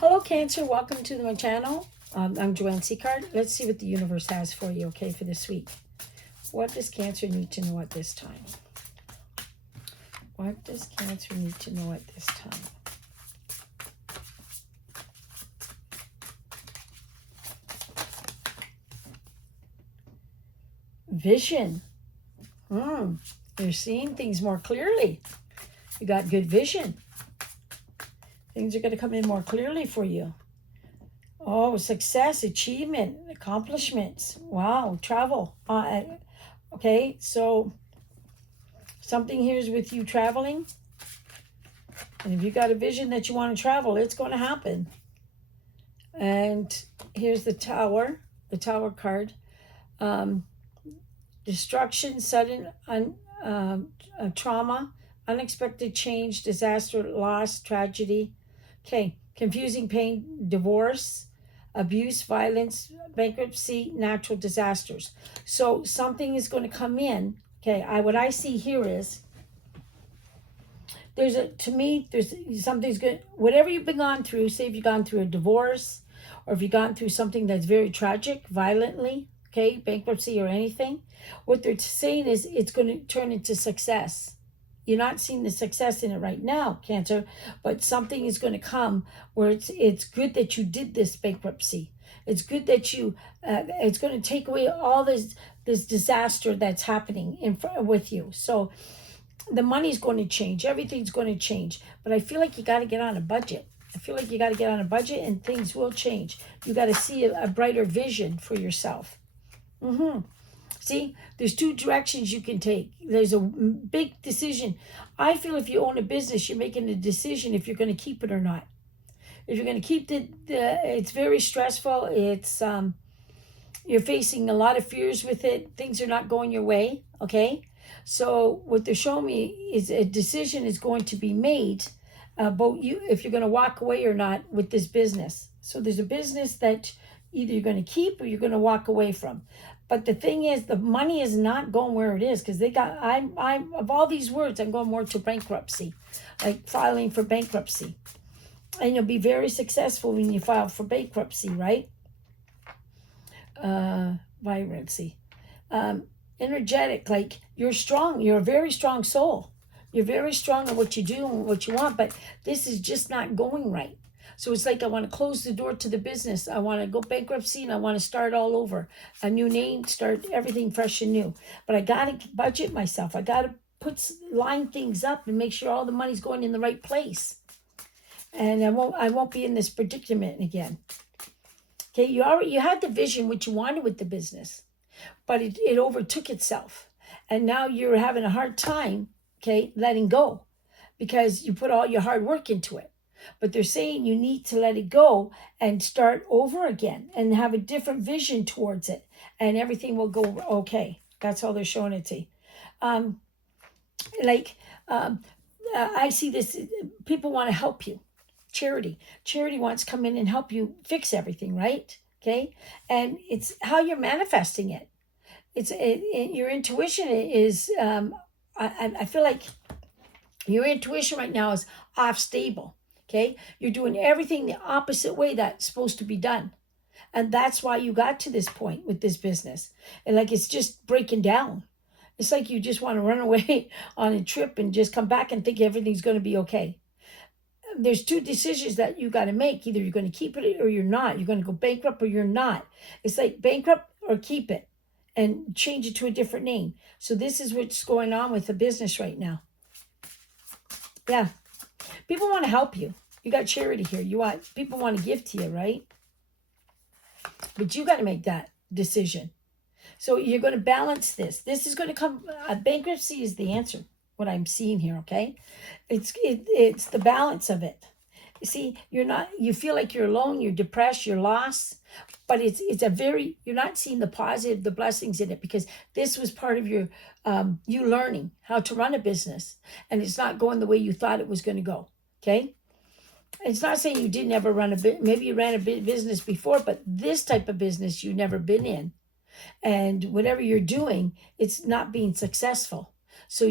Hello, Cancer. Welcome to my channel. I'm Joanne Sicard. Let's see what the universe has for you, okay, for this week. What does Cancer need to know at this time? What does Cancer need to know at this time? Vision. You're seeing things more clearly. You got good vision. Things are going to come in more clearly for you. Oh, success, achievement, accomplishments. Wow, travel. Okay, so something here is with you traveling. And if you got a vision that you want to travel, it's going to happen. And here's the Tower card. Destruction, sudden trauma, unexpected change, disaster, loss, tragedy. Okay, confusing pain, divorce, abuse, violence, bankruptcy, natural disasters. So something is going to come in. Okay, what I see here is there's something's good. Whatever you've been gone through, say if you've gone through a divorce or if you've gone through something that's very tragic, violently, okay, bankruptcy or anything, what they're saying is it's going to turn into success. You're not seeing the success in it right now, Cancer, but something is going to come where it's good that you did this bankruptcy. It's good that you, it's going to take away all this disaster that's happening with you. So the money's going to change. Everything's going to change. But I feel like you got to get on a budget. I feel like you got to get on a budget and things will change. You got to see a brighter vision for yourself. See, there's two directions you can take. There's a big decision. I feel if you own a business, you're making a decision if you're going to keep it or not. If you're going to keep it's very stressful. It's you're facing a lot of fears with it. Things are not going your way. Okay, so what they're showing me is a decision is going to be made about you if you're going to walk away or not with this business. So there's a business that either you're going to keep or you're going to walk away from. But the thing is, the money is not going where it is because they got, I'm of all these words, I'm going more to bankruptcy, like filing for bankruptcy. And you'll be very successful when you file for bankruptcy, right? Vibrancy. Energetic, like you're strong. You're a very strong soul. You're very strong at what you do and what you want, but this is just not going right. So it's like I want to close the door to the business. I want to go bankruptcy and I want to start all over. A new name, start everything fresh and new. But I got to budget myself. I got to line things up and make sure all the money's going in the right place. And I won't be in this predicament again. Okay, you had the vision, what you wanted with the business, but it overtook itself. And now you're having a hard time, okay, letting go because you put all your hard work into it. But they're saying you need to let it go and start over again and have a different vision towards it. And everything will go okay. That's how they're showing it to you. I see this. People want to help you. Charity wants to come in and help you fix everything, right? Okay. And it's how you're manifesting it. Your intuition is, I feel like your intuition right now is off stable. Okay, you're doing everything the opposite way that's supposed to be done. And that's why you got to this point with this business. And like it's just breaking down. It's like you just want to run away on a trip and just come back and think everything's going to be okay. There's two decisions that you got to make. Either you're going to keep it or you're not. You're going to go bankrupt or you're not. It's like bankrupt or keep it and change it to a different name. So this is what's going on with the business right now. Yeah. People want to help you. You got charity here. People want to give to you, right? But you got to make that decision. So you're going to balance this. This is going to come. Bankruptcy is the answer. What I'm seeing here, okay? It's the balance of it. You see, you feel like you're alone, you're depressed, you're lost, but you're not seeing the positive, the blessings in it because this was part of your, you learning how to run a business and it's not going the way you thought it was going to go, okay? It's not saying you didn't ever maybe you ran a business before, but this type of business you've never been in. And whatever you're doing, it's not being successful. So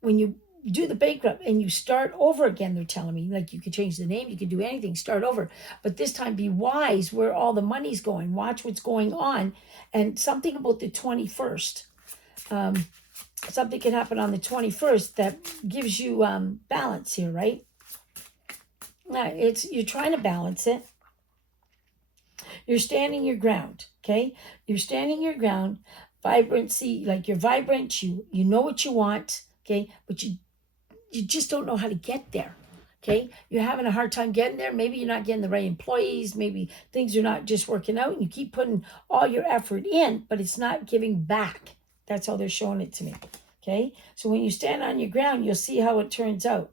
when you do the bankrupt and you start over again, they're telling me. Like, you could change the name, you could do anything, start over. But this time be wise where all the money's going. Watch what's going on. And something about the 21st. Something can happen on the 21st that gives you balance here, right? You're trying to balance it. You're standing your ground, okay? You're standing your ground. Vibrancy, like you're vibrant, you know what you want, okay? But you just don't know how to get there, okay? You're having a hard time getting there. Maybe you're not getting the right employees. Maybe things are not just working out and you keep putting all your effort in, but it's not giving back. That's how they're showing it to me, okay? So when you stand on your ground, you'll see how it turns out.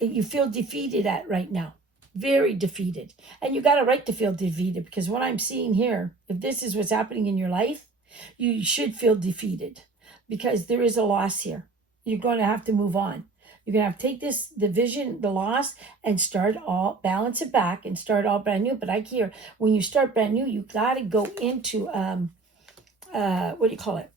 You feel defeated at right now. Very defeated. And you got a right to feel defeated, because what I'm seeing here, if this is what's happening in your life, you should feel defeated because there is a loss here. You're going to have to move on. You're going to have to take the vision, the loss, and balance it back and start all brand new. But I hear when you start brand new, you got to go into, what do you call it?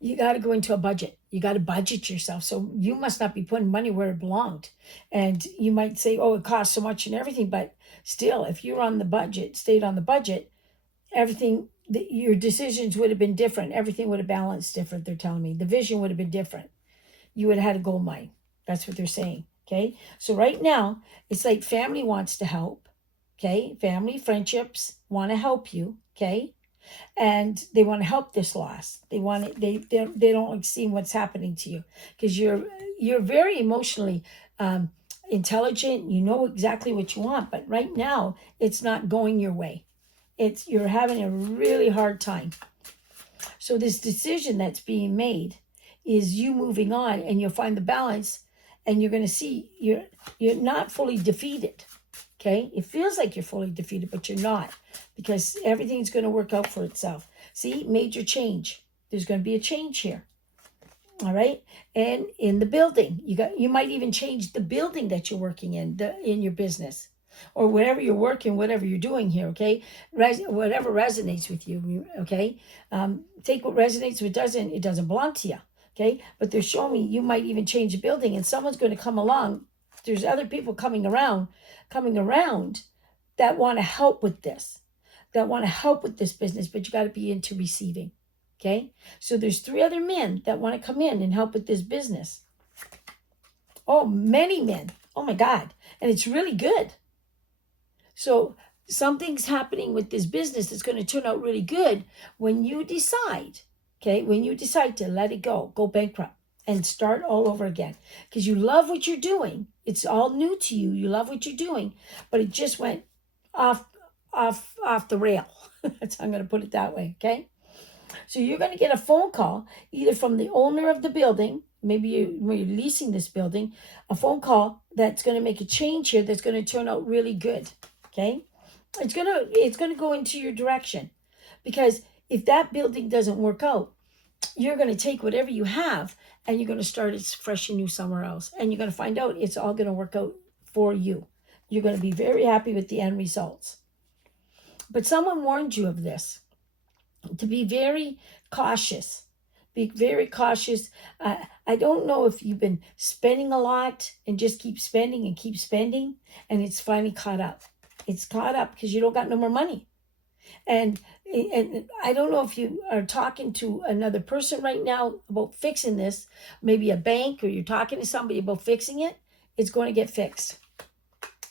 You got to go into a budget. You got to budget yourself. So you must not be putting money where it belonged. And you might say, oh, it costs so much and everything. But still, if you're on the budget, stayed on the budget, everything, your decisions would have been different. Everything would have balanced different, they're telling me. The vision would have been different. You would have had a gold mine. That's what they're saying, okay? So right now, it's like family wants to help, okay? Family, friendships want to help you, okay? And they want to help this loss. They want it. They don't like seeing what's happening to you, because you're very emotionally intelligent. You know exactly what you want, but right now it's not going your way. You're having a really hard time. So this decision that's being made is you moving on, and you'll find the balance, and you're going to see you're not fully defeated. Okay, it feels like you're fully defeated, but you're not, because everything's going to work out for itself. See, major change. There's going to be a change here. All right, and in the building, you might even change the building that you're working in your business, or wherever you're working, whatever you're doing here. Okay, whatever resonates with you. Okay, take what resonates. What doesn't, it doesn't belong to you. Okay, but they're showing me you might even change the building, and someone's going to come along. There's other people coming around that want to help with this, business, but you got to be into receiving. Okay, so there's 3 other men that want to come in and help with this business. Oh, many men. Oh my God. And it's really good. So something's happening with this business that's going to turn out really good when you decide, to let it go bankrupt and start all over again, because you love what you're doing. It's all new to you. You love what you're doing, but it just went off the rail. That's how I'm going to put it that way. Okay. So you're going to get a phone call either from the owner of the building, maybe you're leasing this building, a phone call that's going to make a change here that's going to turn out really good. Okay. It's going to go into your direction, because if that building doesn't work out, you're going to take whatever you have and you're going to start it fresh and new somewhere else. And you're going to find out it's all going to work out for you. You're going to be very happy with the end results. But someone warned you of this, to be very cautious. Be very cautious. I don't know if you've been spending a lot and just keep spending, and it's finally caught up. It's caught up because you don't got no more money. And I don't know if you are talking to another person right now about fixing this, maybe a bank, or you're talking to somebody about fixing it. It's going to get fixed.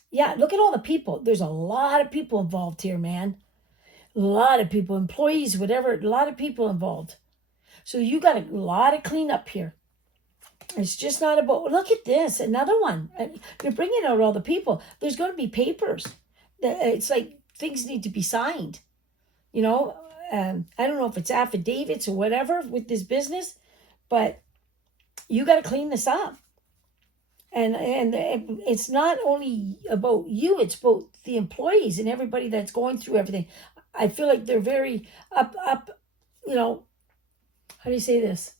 Yeah, look at all the people. There's a lot of people involved here, man. A lot of people, employees, whatever, a lot of people involved. So you got a lot of cleanup here. It's just not about, look at this, another one. You're bringing out all the people. There's going to be papers. It's like things need to be signed. I don't know if it's affidavits or whatever with this business, but you got to clean this up. And it's not only about you, it's about the employees and everybody that's going through everything. I feel like they're very up, how do you say this?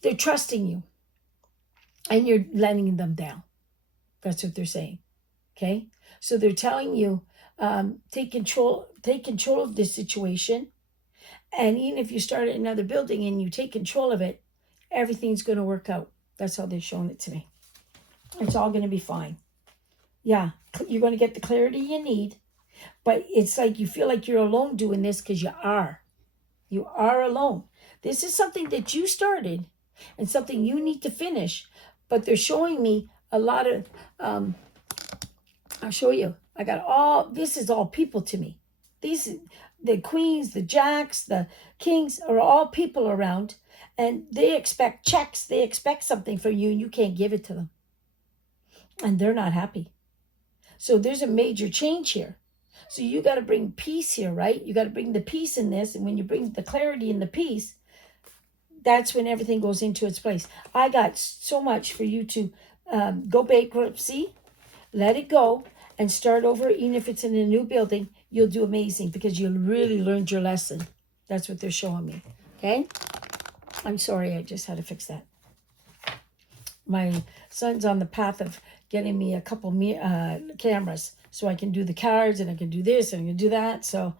They're trusting you and you're letting them down. That's what they're saying. Okay. So they're telling you, take control of this situation. And even if you start another building and you take control of it, everything's going to work out. That's how they're showing it to me. It's all going to be fine. Yeah, you're going to get the clarity you need, but it's like you feel like you're alone doing this because you are. You are alone. This is something that you started and something you need to finish, but they're showing me a lot of, I'll show you. I got this is all people to me. The queens, the jacks, the kings are all people around, and they expect checks. They expect something from you, and you can't give it to them. And they're not happy. So there's a major change here. So you got to bring peace here, right? You got to bring the peace in this. And when you bring the clarity and the peace, that's when everything goes into its place. I got so much for you to go bankruptcy, let it go, and start over. Even if it's in a new building, you'll do amazing because you really learned your lesson. That's what they're showing me. Okay? I'm sorry, I just had to fix that. My son's on the path of getting me a couple cameras so I can do the cards and I can do this and I can do that. So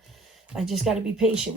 I just got to be patient.